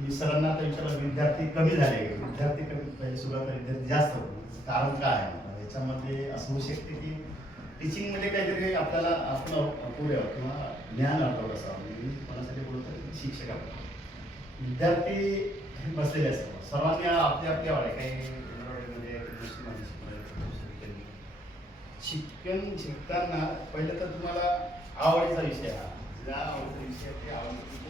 मी सरांना आता विचारलं विद्यार्थी कमी झाले. विद्यार्थी कमी पहिले सुरुवात विद्यार्थी जास्त होते. कारण काय आहे? याच्यामध्ये असं होऊ शकते की टीचिंगमध्ये काहीतरी आपल्याला आपलं अपुरे किंवा ज्ञान अडवत असावं. मी कोणासाठी बोलतो शिक्षक आपण विद्यार्थी हे बसलेले असतात. सर्वांनी आपल्या आपल्या वाडे काही शिक्षण शिकताना पहिलं तर तुम्हाला आवडीचा विषय हा. ज्या आवडीचा विषय आहे ते आवडीचा